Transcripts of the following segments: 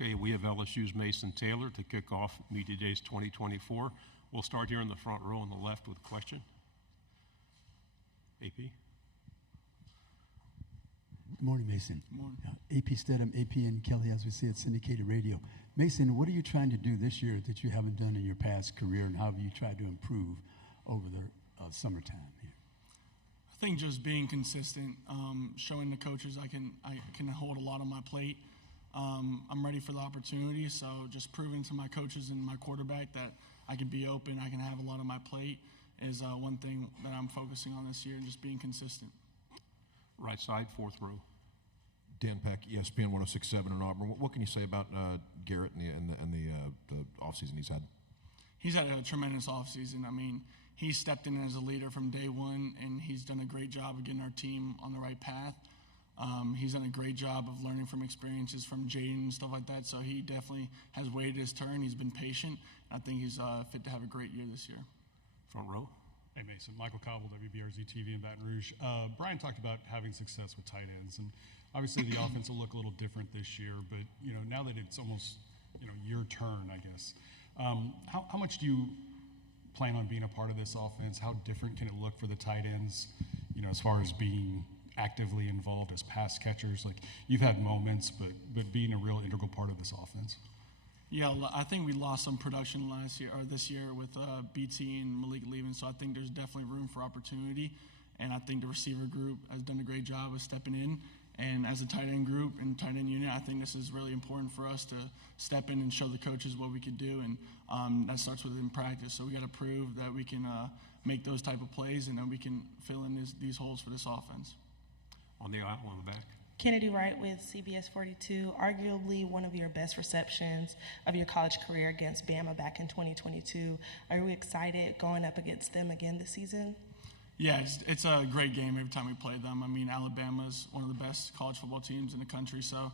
Okay, we have LSU's Mason Taylor to kick off Media Days 2024. We'll start here in the front row on the left with a question. AP. Good morning, Mason. Good morning. AP Stedham, AP and Kelly, as we say at syndicated radio. Mason, what are you trying to do this year that you haven't done in your past career, and how have you tried to improve over the summertime here? I think just being consistent, showing the coaches I can hold a lot on my plate. I'm ready for the opportunity, so just proving to my coaches and my quarterback that I can be open, I can have a lot on my plate is one thing that I'm focusing on this year, and just being consistent. Right side, fourth row. Dan Peck, ESPN 106.7 in Auburn. What can you say about Garrett and the offseason he's had? He's had a tremendous offseason. I mean, he stepped in as a leader from day one, and he's done a great job of getting our team on the right path. He's done a great job of learning from experiences from Jaden and stuff like that, so he definitely has waited his turn. He's been patient. I think he's fit to have a great year this year. Front row. Hey, Mason. Michael Cobble, WBRZ TV in Baton Rouge. Brian talked about having success with tight ends, and obviously the offense will look a little different this year, but, now that it's almost, your turn, I guess, how much do you plan on being a part of this offense? How different can it look for the tight ends, as far as being actively involved as pass catchers? Like, you've had moments, but being a real integral part of this offense. Yeah, I think we lost some production this year with BT and Malik leaving, so I think there's definitely room for opportunity, and I think the receiver group has done a great job of stepping in. And as a tight end group and tight end unit, I think this is really important for us to step in and show the coaches what we could do, and that starts with in practice. So we got to prove that we can make those type of plays, and then we can fill in these holes for this offense. On the aisle, on the back. Kennedy Wright with CBS 42, arguably one of your best receptions of your college career against Bama back in 2022. Are you excited going up against them again this season? Yeah, it's a great game every time we play them. I mean, Alabama's one of the best college football teams in the country, so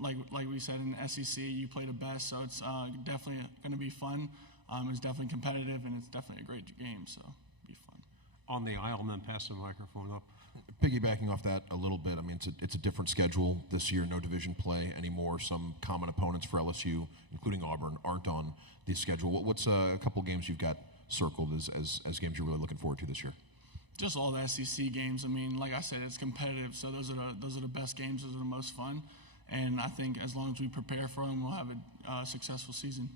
like we said in the SEC, you play the best, so it's definitely going to be fun. It's definitely competitive, and it's definitely a great game, so it'll be fun. On the aisle, and then pass the microphone up. Piggybacking off that a little bit, I mean, it's a different schedule this year, no division play anymore. Some common opponents for LSU, including Auburn, aren't on the schedule. What's a couple games you've got circled as games you're really looking forward to this year? Just all the SEC games. I mean, like I said, it's competitive, so those are the best games. Those are the most fun, and I think as long as we prepare for them, we'll have a successful season.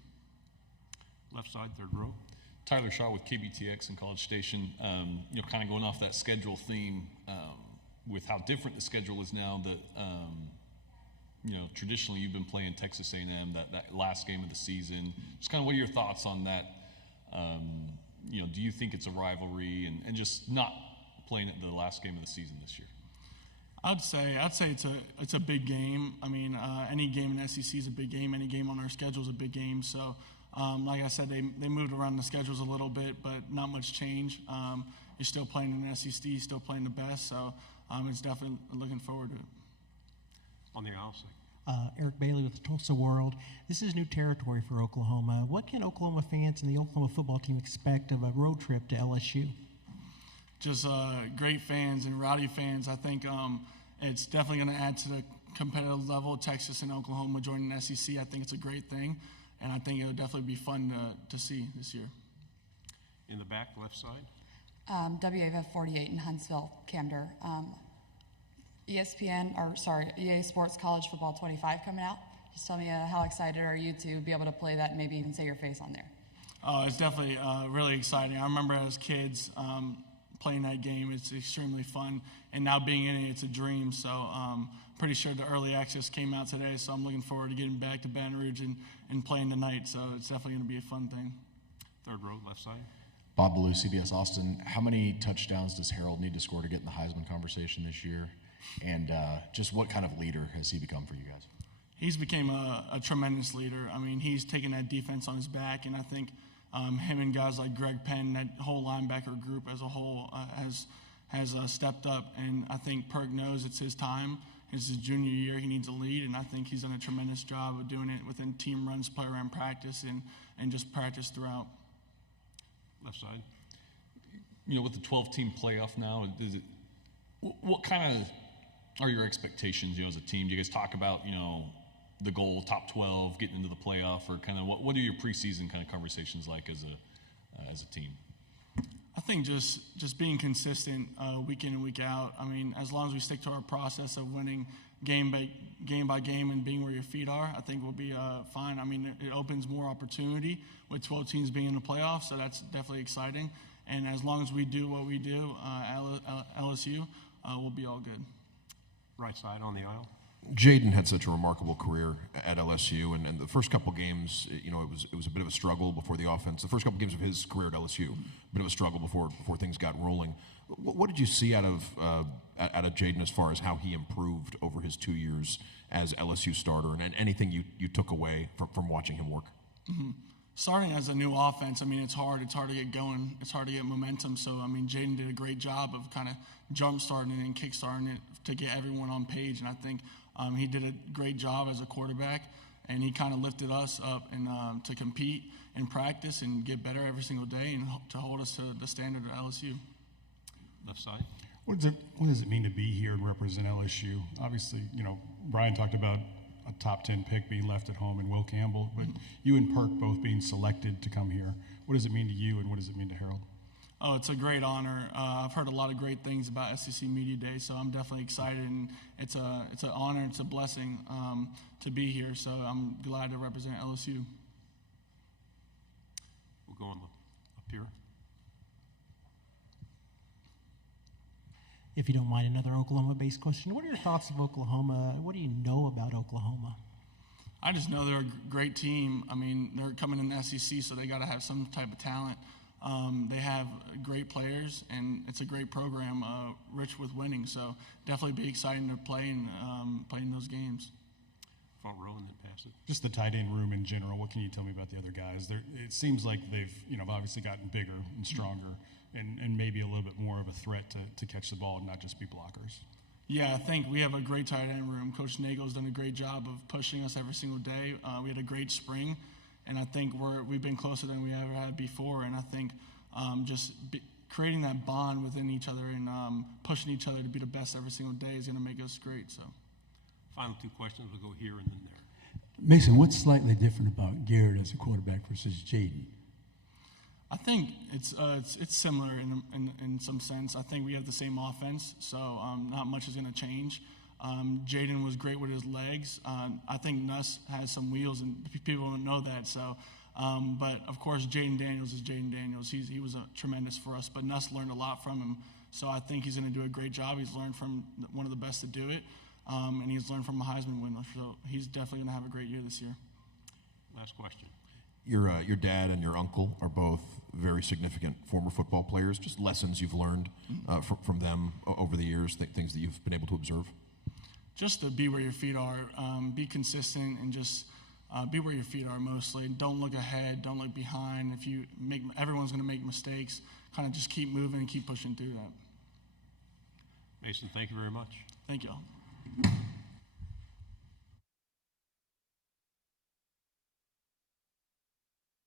Left side, third row. Tyler Shaw with KBTX and College Station. Kind of going off that schedule theme, with how different the schedule is now. That traditionally you've been playing Texas A&M that last game of the season. Just kind of what are your thoughts on that? Do you think it's a rivalry and just not playing it the last game of the season this year? I'd say it's a big game. I mean, any game in the SEC is a big game. Any game on our schedule is a big game. So. Like I said, they moved around the schedules a little bit, but not much change. You're still playing in the SEC, still playing the best, so it's definitely looking forward to it. On the aisle side. Eric Bailey with the Tulsa World. This is new territory for Oklahoma. What can Oklahoma fans and the Oklahoma football team expect of a road trip to LSU? Just great fans and rowdy fans. I think it's definitely going to add to the competitive level. Texas and Oklahoma joining the SEC, I think it's a great thing. And I think it'll definitely be fun to see this year. In the back, left side. WAVF 48 in Huntsville, Camden. EA Sports College Football 25 coming out. Just tell me how excited are you to be able to play that and maybe even say your face on there? It's definitely really exciting. I remember as kids playing that game. It's extremely fun. And now being in it, it's a dream. So pretty sure the early access came out today, so I'm looking forward to getting back to Baton Rouge and playing tonight. So it's definitely going to be a fun thing. Third row, left side. Bob Ballou, CBS Austin. How many touchdowns does Harold need to score to get in the Heisman conversation this year? And just what kind of leader has he become for you guys? He's became a tremendous leader. I mean, he's taken that defense on his back, and I think him and guys like Greg Penn, that whole linebacker group as a whole has stepped up. And I think Perk knows it's his time. It's his junior year. He needs to lead, and I think he's done a tremendous job of doing it within team runs, play around practice, and just practice throughout. Left side. With the 12-team playoff now, what kind of are your expectations, as a team? Do you guys talk about, the goal, top 12, getting into the playoff, or kind of what are your preseason kind of conversations like as a team? I think just being consistent week in and week out. I mean, as long as we stick to our process of winning game by game and being where your feet are, I think we'll be fine. I mean, it opens more opportunity with 12 teams being in the playoffs, so that's definitely exciting. And as long as we do what we do at LSU, we'll be all good. Right side on the aisle. Jaden had such a remarkable career at LSU, and the first couple games, you know, it was a bit of a struggle before the offense. The first couple games of his career at LSU, a bit of a struggle before things got rolling. What did you see out of Jaden as far as how he improved over his 2 years as LSU starter, and anything you took away from watching him work? Mm-hmm. Starting as a new offense, I mean, it's hard. It's hard to get going. It's hard to get momentum. So, I mean, Jaden did a great job of kind of jump-starting it and kick-starting it to get everyone on page. And I think he did a great job as a quarterback, and he kind of lifted us up and to compete and practice and get better every single day and to hold us to the standard of LSU. Left side. What does it mean to be here and represent LSU? Obviously, you know, Brian talked about a top 10 pick being left at home in Will Campbell, but you and Perk both being selected to come here. What does it mean to you, and what does it mean to Harold? Oh, it's a great honor. I've heard a lot of great things about SEC Media Day, so I'm definitely excited, and it's an honor, it's a blessing to be here. So I'm glad to represent LSU. We'll go on up here. If you don't mind, another Oklahoma-based question. What are your thoughts of Oklahoma? What do you know about Oklahoma? I just know they're a great team. I mean, they're coming in the SEC, so they got to have some type of talent. They have great players, and it's a great program, rich with winning. So definitely be exciting to play and play in those games. Front row and then pass it. Just the tight end room in general. What can you tell me about the other guys? It seems like they've, you know, obviously gotten bigger and stronger, and maybe a little bit more of a threat to catch the ball and not just be blockers. Yeah, I think we have a great tight end room. Coach Nagel's done a great job of pushing us every single day. We had a great spring, and I think we've been closer than we ever had before. And I think creating that bond within each other and pushing each other to be the best every single day is going to make us great. So, final two questions. We'll go here and then there. Mason, what's slightly different about Garrett as a quarterback versus Jaden? I think it's similar in some sense. I think we have the same offense, so not much is going to change. Jaden was great with his legs. I think Nuss has some wheels, and people don't know that. So, but of course, Jaden Daniels is Jaden Daniels. He was tremendous for us, but Nuss learned a lot from him. So I think he's going to do a great job. He's learned from one of the best to do it, and he's learned from a Heisman winner. So he's definitely going to have a great year this year. Last question. Your dad and your uncle are both very significant former football players. Just lessons you've learned from them over the years, things that you've been able to observe? Just to be where your feet are, be consistent, and just be where your feet are mostly. Don't look ahead, don't look behind. Everyone's going to make mistakes. Kind of just keep moving and keep pushing through that. Mason, thank you very much. Thank you all.